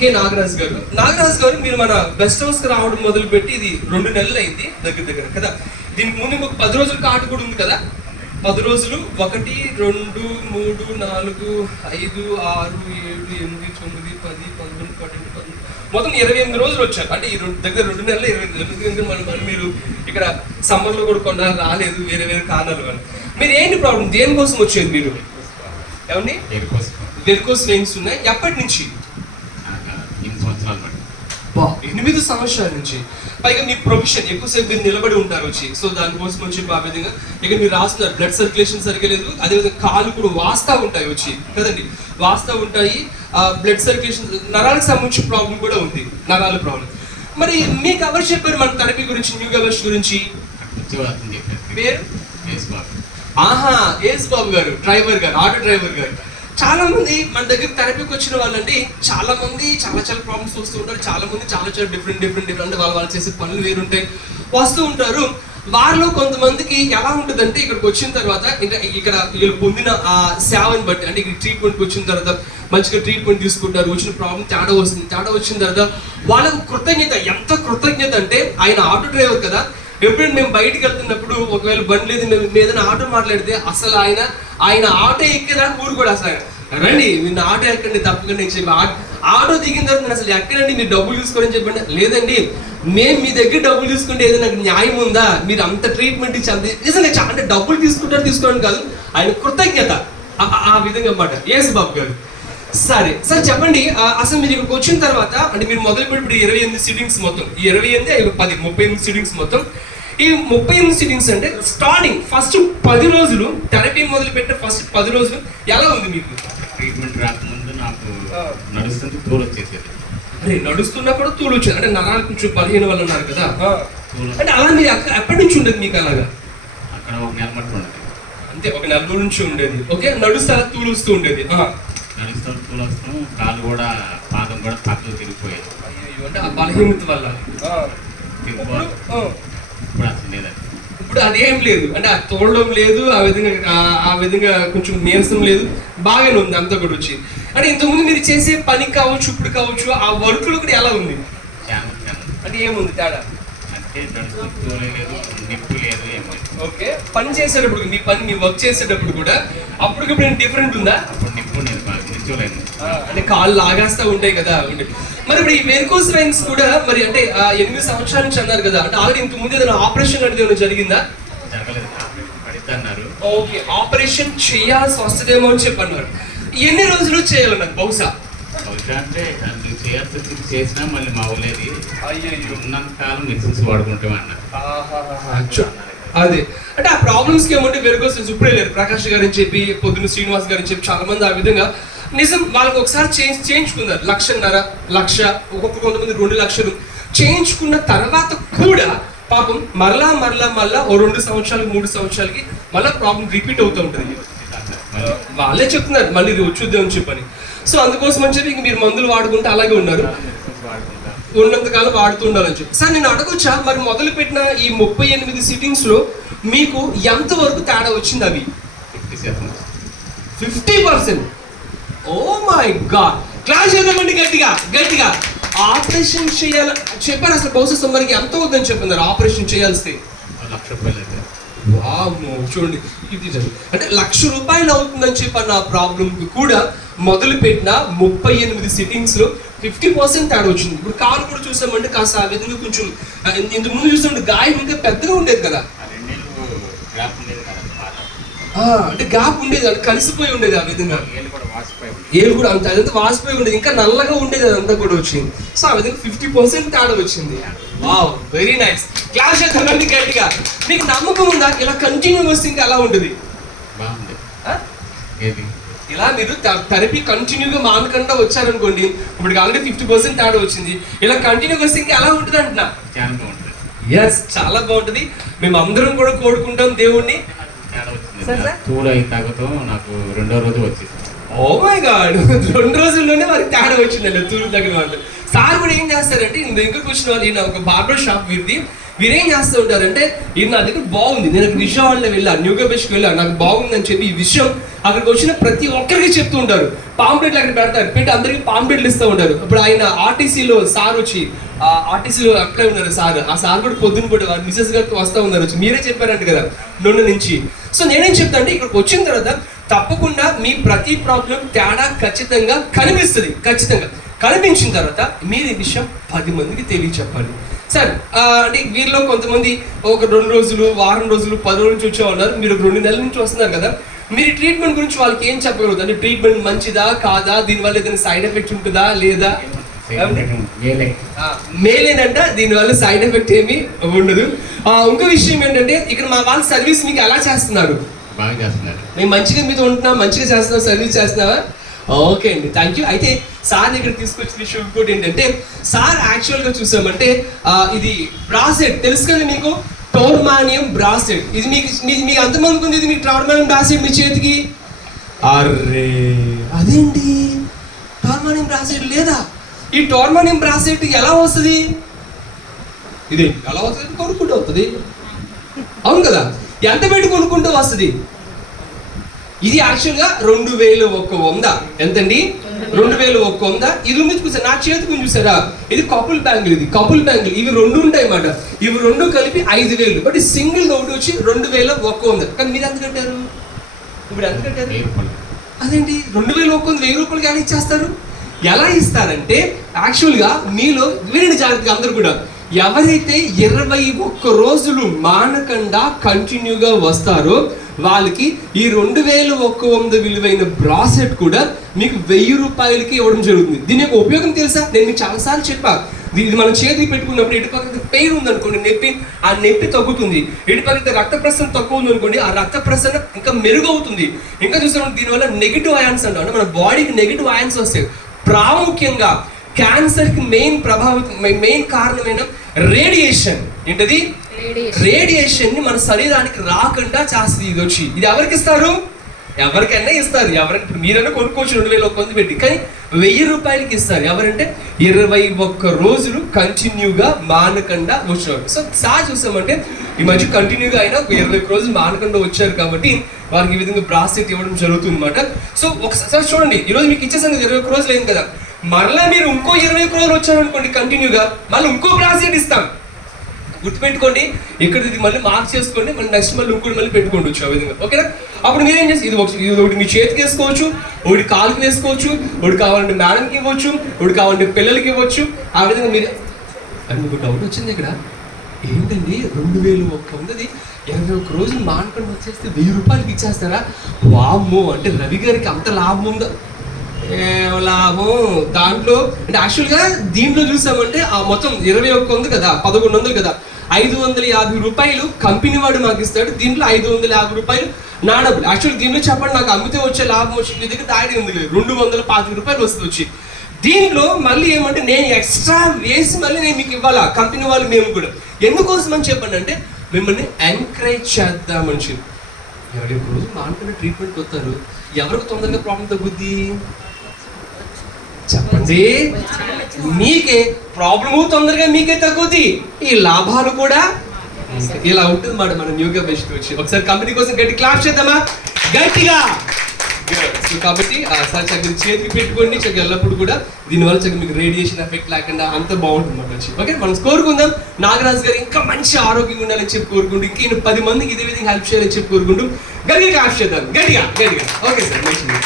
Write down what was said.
కే నాగరాజ్ గారు. నాగరాజ్ గారు, మీరు మన బెస్ట్ హౌస్ కి రావడం మొదలు పెట్టి ఇది 2 నెలలు అయింది దగ్గర కదా. దీనికి ముందు ఇంకొక 10 రోజుల కార్డు కూడా ఉంది కదా. 10 రోజులు 1 2 3 4 5 6 7 8 9 10 11 12 మొత్తం 28 రోజులు వచ్చారు. అంటే ఈ దగ్గర 2 నెలలు 28 మళ్ళీ మీరు ఇక్కడ సమ్మర్ లో కూడా కొన్నాళ్ళు రాలేదు, వేరే కారణాలు వల్ల. మీరు ఏంటి ప్రాబ్లం, దేనికోసం వచ్చేది మీరు? ఏమండి? వెరికోస్ వెయిన్స్ ఉన్నాయి. ఎప్పటి నుంచి? 8 సంవత్సరాల నుంచి. పైగా మీ ప్రొఫెషన్ ఎక్కువసేపు మీరు నిలబడి ఉంటారు వచ్చి, సో దానికోసం వచ్చి ఆ విధంగా ఇక మీరు రాస్తున్నారు. బ్లడ్ సర్క్యులేషన్ సరిగ్గా లేదు, అదేవిధంగా కాళ్ళు కూడా వాస్తా ఉంటాయి వచ్చి కదండి, వాస్తా ఉంటాయి. బ్లడ్ సర్క్యులేషన్, నరాలకు సంబంధించిన ప్రాబ్లం కూడా ఉంది, నరాల ప్రాబ్లం. మరి మీకు ఎవరు చెప్పారు మన థెరపీ గురించి, న్యూ గవర్స్ గురించి? పేరు ఏస్ బాబు గారు, డ్రైవర్ గారు, ఆటో డ్రైవర్ గారు. చాలా మంది మన దగ్గర థెరపీకి వచ్చిన వాళ్ళండి, చాలా మంది చాలా ప్రాబ్లమ్స్ వస్తూ ఉంటారు. చాలా మంది చాలా డిఫరెంట్ అంటే వాళ్ళు చేసే పనులు వేరుంటాయి, వస్తూ ఉంటారు. వారిలో కొంతమందికి ఎలా ఉంటుందంటే, ఇక్కడికి వచ్చిన తర్వాత ఇక్కడ వీళ్ళు పొందిన ఆ సేవని బట్టి, అంటే ఇక్కడ ట్రీట్మెంట్కి వచ్చిన తర్వాత మంచిగా ట్రీట్మెంట్ తీసుకుంటారు, వచ్చిన ప్రాబ్లం తేడా వచ్చిన తర్వాత వాళ్ళకు కృతజ్ఞత, ఎంత కృతజ్ఞత అంటే, ఆయన ఆటో డ్రైవర్ కదా, ఎప్పుడైనా మేము బయటికి వెళ్తున్నప్పుడు ఒకవేళ బండి లేదు, మేము ఏదైనా ఆటో మాట్లాడితే అసలు ఆయన ఆటో ఎక్కేదాకా ఊరు కూడా అసలు రండి మీరు ఆటో ఎక్కండి తప్పకుండా నేను చెప్పి ఆటో దిగిన తర్వాత నేను అసలు ఎక్కడండి మీరు డబ్బులు తీసుకోరని చెప్పండి. లేదండి, మేము మీ దగ్గర డబ్బులు తీసుకుంటే ఏదో నాకు న్యాయం ఉందా, మీరు అంత ట్రీట్మెంట్ ఇచ్చి అంత నిజంగా అంటే డబ్బులు తీసుకోవడం కాదు, ఆయన కృతజ్ఞత ఆ విధంగా అన్నమాట. ఏసు బాబు గారు, సరే సార్ చెప్పండి, అసలు మీరు ఇక్కడికి వచ్చిన తర్వాత అంటే మీరు మొదలు పెట్టి 28 సిట్టింగ్స్ మొత్తం, ఈ 28 10 38 సిట్టింగ్స్ మొత్తం. ఈ 38 సిట్టింగ్స్ అంటే స్టార్టింగ్ ఫస్ట్ 10 రోజులు థెరపీ మొదలు పెట్టిన ఫస్ట్ 10 రోజులు ఎలా ఉంది మీకు? ట్రీట్మెంట్ రాకముందు నాకు నడుస్తుంటే తూలు వచ్చేసేది. అరే నడుస్తున్నా కూడా తూలు వచ్చేది, అంటే నరాలు కొంచెం 15 వాళ్ళు ఉన్నారు కదా, అంటే అలా మీరు ఎప్పటి నుంచి ఉండేది మీకు? అలాగా అక్కడ 1 నెల మట్టి ఉండేది, అంతే 1 నెల నుంచి ఉండేది. ఓకే, నడుస్తా తూలు వస్తూ ఉండేది, నడుస్తూ తూలు వస్తాం, కాలు కూడా పాదం కూడా పక్కకు తిరిగిపోయేది. అంటే ఆ బలహీనత వల్ల ఇప్పుడు అసలు లేదండి. ఇప్పుడు అదేం లేదు, అంటే ఆ తోడడం లేదు, ఆ విధంగా కొంచెం నీరసం లేదు, బాగానే ఉంది అంతా కూడా వచ్చి. అంటే ఇంతకుముందు మీరు చేసే పని కావచ్చు, ఇప్పుడు కావచ్చు, ఆ వర్క్ లో కూడా ఎలా ఉంది? అంటే ఏముంది తేడా? అంటే లేదు, నిప్పు లేదు, ఏమి. ఓకే, పని చేసేటప్పుడు మీ వర్క్ చేసేటప్పుడు కూడా అప్పటికప్పుడు డిఫరెంట్ ఉందా? అప్పుడు నిప్పు లేదు, నిల్చోలేదు, అంటే కాళ్ళు లాగేస్తా ఉంటాయి కదా. మరి ఇప్పుడు ఈ వెరికోస్ వెయిన్స్ కూడా మరి అంటే 8 సంవత్సరాల నుంచి అన్నారు కదా, అంటే ఆల్రెడీ ఇంత ముందు ఏదైనా ఆపరేషన్ అనేది ఏమైనా జరిగిందా? జరగలేదు, పడిద్దన్నారు. ఓకే, ఆపరేషన్ చేయాల్సి వస్తుందేమో అని చెప్పి అన్నారు. ఎన్ని రోజులు చేయాలన్నారు బహుశా? అంటే చేయాల్సి చేసినా మళ్ళీ మా ఊళ్ళేది ఉన్నంత కాలం మెడిసిన్స్ వాడుకుంటాం అన్నారు. అదే అంటే ఆ ప్రాబ్లమ్స్ కి ఏమంటే వెరికోస్ వెయిన్స్ ఇప్పుడే లేదు. ప్రకాష్ గారు అని చెప్పి, పొద్దున్న శ్రీనివాస్ గారు అని చెప్పి చాలా మంది ఆ విధంగా నిజం వాళ్ళకి ఒకసారి చేయించుకున్నారు. 1,50,000 ఒక్కొక్క కొంతమంది 2 లక్షలు చేయించుకున్న తర్వాత కూడా పాపం మరలా ఓ 2 సంవత్సరాలకి 3 సంవత్సరాలకి మళ్ళీ ప్రాబ్లం రిపీట్ అవుతూ ఉంటుంది. వాళ్ళే చెప్తున్నారు మళ్ళీ ఇది వచ్చుద్ది అని చెప్పని. సో అందుకోసం అని చెప్పి మీరు మందులు వాడుకుంటే అలాగే ఉన్నారు, ఉన్నంతకాలం వాడుతూ ఉండాలని చెప్పి. సార్ నేను అడగొచ్చా, మరి మొదలు పెట్టిన ఈ 38 సిట్టింగ్స్ లో మీకు ఎంత వరకు తేడా వచ్చింది? అవి 50%. ఓ మై గాడ్, క్లాస్ చేద్దామండి గట్టిగా. ఆపరేషన్ చేయాలి చెప్పారు, అసలు బహుశా సమ్మర్కి ఎంత అవుతుందని చెప్తున్నారు ఆపరేషన్ చేయాల్సి? వామ్మో, చూడండి ఇది అంటే ₹1,00,000 అవుతుందని చెప్పి నా ప్రాబ్లం కూడా మొదలు పెట్టిన 38 సిట్టింగ్స్ లో 50% తేడా వచ్చింది. ఇప్పుడు కాలు కూడా చూసామంటే కాస్త ఆ విధంగా కొంచెం ఇంతకు ముందు చూసామంటే గాయం ఇంకా పెద్దగా ఉండేది కదా, అంటే గ్యాప్ ఉండేది, అంటే కలిసిపోయి ఉండేది ఆ విధంగా, ఏలు కూడా అంత అదంతా వాసిపోయి ఉండేది, ఇంకా నల్లగా ఉండేది, అదంతా కూడా వచ్చింది. సో ఆ విధంగా 50% తేడా వచ్చింది. Wow, very nice. క్లాస్ చేద్దామండి గట్టిగా. మీకు నమ్మకం ఉందా ఇలా కంటిన్యూ వస్తే ఇంకా ఎలా ఉంటుంది? ఇలా మీరు థెరపీ కంటిన్యూగా మానకుండా వచ్చారనుకోండి, ఇప్పుడు ఆల్రెడీ 50% తేడా వచ్చింది, ఇలా కంటిన్యూగా వస్తే ఇంకా ఎలా ఉంటుంది అంటున్నా? ఎస్, చాలా బాగుంటుంది. మేము అందరం కూడా కోరుకుంటాం దేవుణ్ణి. తూలు అయిన తాగుతూ నాకు 2వ రోజు వచ్చింది. ఓ మై గాడ్ 2 రోజుల్లోనే వారికి తేడా వచ్చిందండి తూర్పు దగ్గర వాళ్ళు. సార్ కూడా ఏం చేస్తారంటే ఈయన దగ్గరకు వచ్చిన వాళ్ళు, ఈయన ఒక బార్బర్ షాప్ వీరేం చేస్తూ ఉంటారంటే, ఈయన నా దగ్గర బాగుంది, నేను విజయవాడలో వెళ్ళాను, న్యూగా బెస్ట్కి వెళ్ళాను, నాకు బాగుందని చెప్పి ఈ విషయం అక్కడికి వచ్చిన ప్రతి ఒక్కరికి చెప్తూ ఉంటారు. పాంప్లెట్లు అక్కడ పెడతారు, పెట్టి అందరికి పాంప్లెట్లు ఇస్తూ ఉంటారు. ఇప్పుడు ఆయన ఆర్టీసీలో సార్ వచ్చి ఆర్టీసీలో అప్లై ఉన్నారు సార్, ఆ సార్ కూడా పొద్దున్న కూడా వారి మిసెస్ గారితో వస్తూ ఉన్నారు వచ్చి, మీరే చెప్పారంట కదా నొన్న నుంచి. సో నేనేం చెప్తా అంటే ఇక్కడికి వచ్చిన తర్వాత తప్పకుండా మీ ప్రతి ప్రాబ్లం తేడా ఖచ్చితంగా కనిపిస్తుంది. ఖచ్చితంగా కనిపించిన తర్వాత మీరు ఈ విషయం 10 మందికి తెలియచెప్పాలి. సార్ అంటే వీరిలో కొంతమంది ఒక 2 రోజులు, వారం రోజులు, 10 రోజుల నుంచి వచ్చేవాళ్ళు, మీరు 2 నెలల నుంచి వస్తున్నారు కదా, మీరు ట్రీట్మెంట్ గురించి వాళ్ళకి ఏం చెప్పగలరు? అంటే ట్రీట్మెంట్ మంచిదా కాదా, దీనివల్ల ఏదైనా సైడ్ ఎఫెక్ట్ ఉంటుందా లేదా? మేలేనంట, దీనివల్ల సైడ్ ఎఫెక్ట్ ఏమీ ఉండదు. ఇంకో విషయం ఏంటంటే ఇక్కడ మా వాళ్ళ సర్వీస్ మీకు ఎలా చేస్తున్నారు? బాగా చేస్తున్నారు. మేము మంచిగా మీతో ఉంటున్నాం, మంచిగా చేస్తున్నాం, సర్వీస్ చేస్తున్నావా? ఓకే అండి, థ్యాంక్ యూ. అయితే సార్ ఇక్కడ తీసుకొచ్చిన విషయం ఇంకోటి ఏంటంటే, సార్ యాక్చువల్గా చూసామంటే ఇది బ్రాసెట్ తెలుసు కదా మీకు, టోర్మానియం బ్రాసెట్. ఇది మీకు అంతమందికి ఉంది, ఇది మీకు టోర్మానియం బ్రాసెట్ మీ చేతికి. అర్రే అదేంటి టోర్మానియం బ్రాసెట్ లేదా? ఈ టోర్మానియం బ్రాసెట్ ఎలా వస్తుంది? ఇది ఎలా వస్తుంది? కొనుక్కుంటూ వస్తుంది, అవును కదా? ఎంత పెట్టి కొనుక్కుంటూ వస్తుంది? ఇది యాక్చువల్గా 2100. ఎంతండి? 2100. ఇది ఉంది చూసారా, నా చేతికి చూసారా, ఇది కపుల్ బ్యాంగిల్. ఇది కపుల్ బ్యాంగిల్, ఇవి 2 ఉంటాయి అన్నమాట. ఇవి 2 కలిపి 5000. బట్ సింగిల్ ఒకటి వచ్చి 2100. కానీ మీరు ఎంత కట్టారు? ఇప్పుడు ఎంత కట్టారు? అదేంటి 2100 1000 రూపాయలకి ఎలా ఇచ్చేస్తారు? ఎలా ఇస్తారంటే యాక్చువల్గా మీలో వినండి జాగ్రత్తగా అందరూ కూడా, ఎవరైతే 21 రోజులు మానకుండా కంటిన్యూగా వస్తారో వాళ్ళకి ఈ 2100 విలువైన బ్రాసెట్ కూడా మీకు 1000 రూపాయలకి ఇవ్వడం జరుగుతుంది. దీని యొక్క ఉపయోగం తెలుసా? నేను మీకు చాలాసార్లు చెప్పా. ఇది మనం చేతికి పెట్టుకున్నప్పుడు ఇటు పక్కన పెయిన్ ఉందనుకోండి, నొప్పి, ఆ నొప్పి తగ్గుతుంది. ఇటు పక్కన రక్త ప్రసరణ తక్కువ ఉందనుకోండి, ఆ రక్త ప్రసరణ ఇంకా మెరుగవుతుంది. ఇంకా చూసాం దీనివల్ల నెగిటివ్ అయాన్స్ అంటాం, మన బాడీకి నెగిటివ్ అయాన్స్ వస్తాయి. ప్రాముఖ్యంగా క్యాన్సర్కి మెయిన్ కారణమైన రేడియేషన్. ఏంటది? రేడియేషన్ ని మన శరీరానికి రాకుండా చేస్తుంది. ఇది వచ్చి ఇది ఎవరికి ఇస్తారు? ఎవరికైనా ఇస్తారు. ఎవరైనా మీరైనా కొనుక్కోవచ్చు 2100 పెట్టి, కానీ 1000 రూపాయలకి ఇస్తారు. ఎవరంటే 21 రోజులు కంటిన్యూగా మానకుండా వచ్చేవారు. సో సార్ చూసామంటే ఈ మధ్య కంటిన్యూగా అయినా 21 రోజులు మానకుండా వచ్చారు కాబట్టి వారికి ఈ విధంగా బ్రాసెట్ ఇవ్వడం జరుగుతుంది అనమాట. సో ఒకసారి చూడండి, ఈరోజు మీకు ఇచ్చేసాను 21 రోజులు అయింది కదా, మరలా మీరు ఇంకో 21 రోజులు వచ్చారనుకోండి కంటిన్యూగా, మళ్ళీ ఇంకో బ్రాసెట్ ఇస్తాం. గుర్తుపెట్టుకోండి, ఇక్కడ ఇది మళ్ళీ మార్క్ చేసుకోండి, మళ్ళీ నెక్స్ట్ మళ్ళీ ఇంకోటి మళ్ళీ పెట్టుకోండి ఆ విధంగా, ఓకేనా? అప్పుడు మీరేం చేసి ఇది ఒకటి మీ చేతికి వేసుకోవచ్చు, ఒకటి కాలుకి వేసుకోవచ్చు, ఒకటి కావాలంటే మేడంకి ఇవ్వచ్చు, ఒకటి కావాలంటే పిల్లలకి ఇవ్వచ్చు. ఆ విధంగా మీరు అని మీకు డౌట్ వచ్చింది ఇక్కడ, ఏంటండి 2100 21 రోజులు మానకుండా వచ్చేస్తే 1000 రూపాయలకి ఇచ్చేస్తారా? వామ్మో, అంటే రవి గారికి అంత లాభం ఉందా? లాభం దాంట్లో అంటే యాక్చువల్గా దీంట్లో చూసామంటే ఆ మొత్తం 21 ఉంది కదా, 1100 కదా, 550 రూపాయలు కంపెనీ వాడు మాకు ఇస్తాడు. దీంట్లో 550 రూపాయలు నా డబ్బులు. యాక్చువల్ దీంట్లో చెప్పండి, నాకు అమ్మితే వచ్చే లాభం వచ్చి మీ దగ్గర దాడి ఉంది 225 రూపాయలు వస్తుంది వచ్చి. దీంట్లో మళ్ళీ ఏమంటే నేను ఎక్స్ట్రా వేసి మళ్ళీ నేను మీకు ఇవ్వాలా, కంపెనీ వాళ్ళు మేము కూడా. ఎందుకోసం అని చెప్పండి అంటే మిమ్మల్ని ఎంకరేజ్ చేద్దామని చెప్పి. 21 రోజులు మానుకున్న ట్రీట్మెంట్కి వస్తారు, ఎవరికి తొందరగా ప్రాబ్లం తగ్గుద్ది చెప్పండి? మీకే ప్రాబ్లము తొందరగా మీకే తగ్గుద్ది, ఈ లాభాలు కూడా ఇలా ఉంటుంది మాట. మన న్యూగా బెస్ట్ వచ్చి ఒకసారి కంపెనీ కోసం గట్టి క్లాప్ చేద్దామా గట్టిగా? సో కాబట్టి సార్ చక్కగా చేతికి పెట్టుకోండి, చక్కగా ఎల్లప్పుడు కూడా దీనివల్ల చక్కగా మీకు రేడియేషన్ ఎఫెక్ట్ లేకుండా అంత బాగుంటుంది మాట వచ్చి. ఓకే, మనం కోరుకుందాం నాగరాజు గారు ఇంకా మంచి ఆరోగ్యంగా ఉండాలని చెప్పి కోరుకుంటూ, ఇంకా 10 మందికి ఇదే విధంగా హెల్ప్ చేయాలని చెప్పి కోరుకుంటూ గట్టిగా క్లాప్ చేద్దాం, గట్టిగా. ఓకే సార్, మంచిది.